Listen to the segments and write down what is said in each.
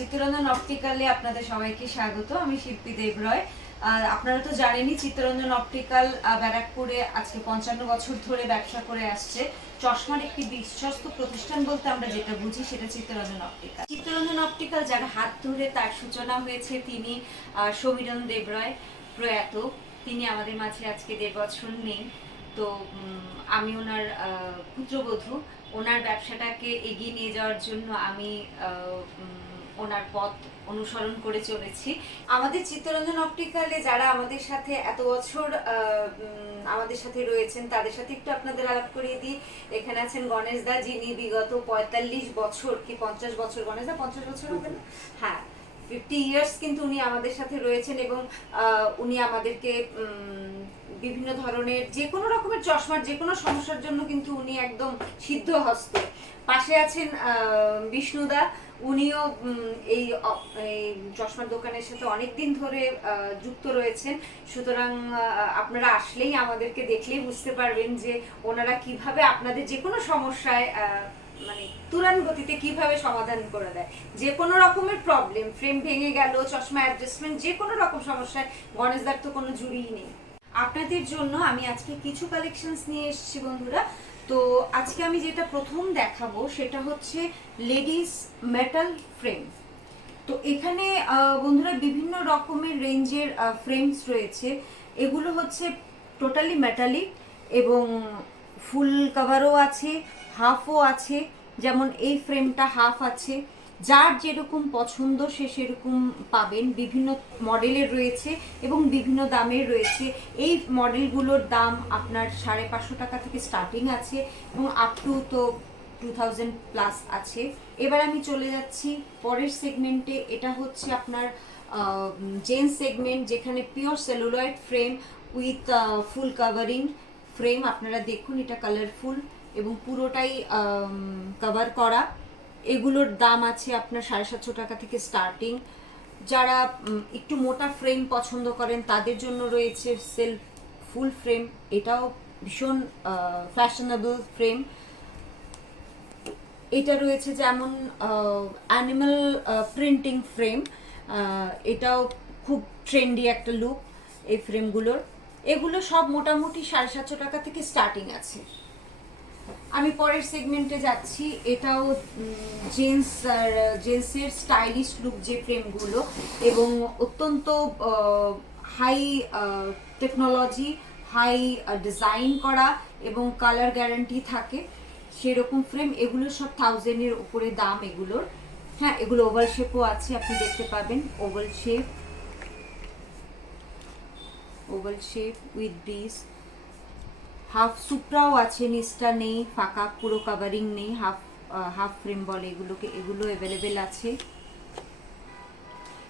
চিত্তরঞ্জন অপটিক্যালে আপনাদের সবাইকে স্বাগত। আমি শিল্পী দেবরয়। আপনারা তো জানেনই চিত্তরঞ্জন অপটিক্যাল ব্যারাকপুরে আজকে 55 বছর ধরে ব্যবসা করে আসছে। চশমার একটি বিশ্বস্ত প্রতিষ্ঠান বলতে আমরা যেটা বুঝি সেটা চিত্তরঞ্জন অপটিক্যাল। চিত্তরঞ্জন অপটিক্যাল যার হাত ধরে তার সূচনা হয়েছে তিনি সমীরণ দেবরয় প্রয়াত। তিনি আমাদের মাঝে আজকে 1.5 বছর নেই। তো আমি ওনার পুত্রবধূ। ওনার ব্যবসাটাকে এগিয়ে নিয়ে যাওয়ার জন্য আমি ওনার পথ অনুসরণ করে চলেছি। আমাদের চিত্তরঞ্জন অপটিক্যালে যারা আমাদের সাথে এত বছর আমাদের সাথে রয়েছেন তাদের সাথে একটু আপনাদের আলাপ করিয়ে দিই। এখানে আছেন গণেশ দা, যিনি বিগত 45 বছর কি 50 বছর, গণেশ দা 50 বছর হবে না? হ্যাঁ, 50 ইয়ার্স কিন্তু উনি আমাদের সাথে রয়েছেন এবং উনি আমাদেরকে বিভিন্ন ধরনের যে কোনো রকমের চশমার যে কোনো সমস্যার জন্য কিন্তু উনি একদম সিদ্ধ হস্তে। পাশে আছেন বিষ্ণুদা, উনিও এই চশমার দোকানের সাথে অনেক দিন ধরে যুক্ত রয়েছেন। সুতরাং আপনারা আসলেই আমাদেরকে দেখলেই বুঝতে পারবেন যে ওনারা কিভাবে আপনাদের যে কোনো সমস্যায় মানে তুরান্ত গতিতে কিভাবে সমাধান করে দেয়। যে কোনো রকমের প্রবলেম, ফ্রেম ভেঙে গেল, চশমা অ্যাডজাস্টমেন্ট, যে কোনো রকম সমস্যায় গণেশদার তো কোনো জুড়িই নেই। আপনাদের জন্য আমি আজকে কিছু কালেকশনস নিয়ে এসেছি বন্ধুরা। তো আজকে আমি যেটা প্রথম দেখাবো সেটা হচ্ছে লেডিস মেটাল ফ্রেম। তো এখানে বন্ধুরা বিভিন্ন রকমের রেঞ্জের ফ্রেমস রয়েছে। এগুলো হচ্ছে টোটালি মেটালিক এবং ফুল কভারও আছে, হাফও আছে। যেমন এই ফ্রেমটা হাফ আছে, যার যেরকম পছন্দ সে সেরকম পাবেন। বিভিন্ন মডেলের রয়েছে এবং বিভিন্ন দামের রয়েছে। এই মডেলগুলোর দাম আপনার 550 টাকা থেকে স্টার্টিং আছে এবং আপ টু তো 2000 প্লাস আছে। এবার আমি চলে যাচ্ছি পরের সেগমেন্টে। এটা হচ্ছে আপনার জেন্টস সেগমেন্ট, যেখানে pure celluloid frame with full covering frame. আপনারা দেখুন, এটা কালারফুল এবং পুরোটাই কভার করা। এগুলোর দাম আছে আপনার 750 টাকা থেকে স্টার্টিং। যারা একটু মোটা ফ্রেম পছন্দ করেন তাদের জন্য রয়েছে সেলফ ফুল ফ্রেম। এটাও ভীষণ ফ্যাশনেবল ফ্রেম। এটা রয়েছে যেমন অ্যানিমাল প্রিন্টিং ফ্রেম, এটাও খুব ট্রেন্ডি একটা লুক এই ফ্রেমগুলোর। এগুলো সব মোটামুটি 750 টাকা থেকে স্টার্টিং আছে। আমি পরের সেগমেন্টে যাচ্ছি। এটাও জেন্টসের স্টাইলিশ লুক যে ফ্রেমগুলো এবং অত্যন্ত হাই টেকনোলজি, হাই ডিজাইন করা এবং কালার গ্যারান্টি থাকে সেরকম ফ্রেম। এগুলো সব 1000-এর উপরে দাম এগুলোর। হ্যাঁ, এগুলো ওভাল শেপও আছে, আপনি দেখতে পাবেন। Oval shape with bridge. Half সুপ্রাও আছে, নিচটা নেই, ফাঁকা, পুরো কাভারিং নেই, হাফ ফ্রেম বলে এগুলোকে। এগুলো অ্যাভেলেবেল আছে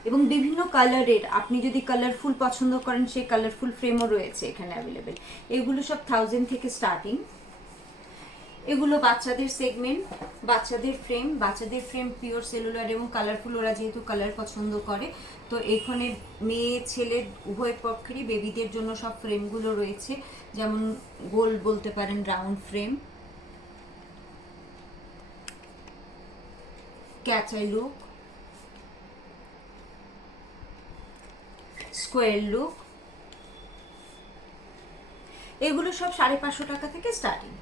এবং বিভিন্ন কালারের। আপনি যদি কালারফুল পছন্দ করেন সেই কালারফুল ফ্রেমও রয়েছে এখানে অ্যাভেলেবেল। এগুলো সব 1000 থেকে স্টার্টিং। এগুলো বাচ্চাদের সেগমেন্ট, বাচ্চাদের ফ্রেম পিওর সেলুলার এবং কালারফুল। ওরা যেহেতু কালার পছন্দ করে, তো এখানে মেয়ে ছেলে উভয় পক্ষেরই বেবিদের জন্য সব ফ্রেমগুলো রয়েছে। যেমন গোল বলতে পারেন, round frame, cat I look, square look. এগুলো সব 550 টাকা থেকে স্টার্টিং।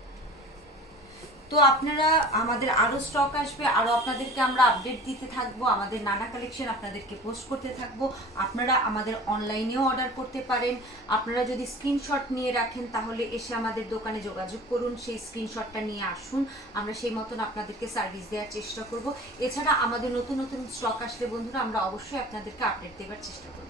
তো আপনারা, আমাদের আরও স্টক আসবে, আরও আপনাদেরকে আমরা আপডেট দিতে থাকবো। আমাদের নানা কালেকশন আপনাদেরকে পোস্ট করতে থাকবো। আপনারা আমাদের অনলাইনেও অর্ডার করতে পারেন। আপনারা যদি স্ক্রিনশট নিয়ে রাখেন তাহলে এসে আমাদের দোকানে যোগাযোগ করুন, সেই স্ক্রিনশটটা নিয়ে আসুন, আমরা সেই মতন আপনাদেরকে সার্ভিস দেওয়ার চেষ্টা করব। এছাড়া আমাদের নতুন নতুন স্টক আসলে বন্ধুরা আমরা অবশ্যই আপনাদেরকে আপডেট দেওয়ার চেষ্টা করব।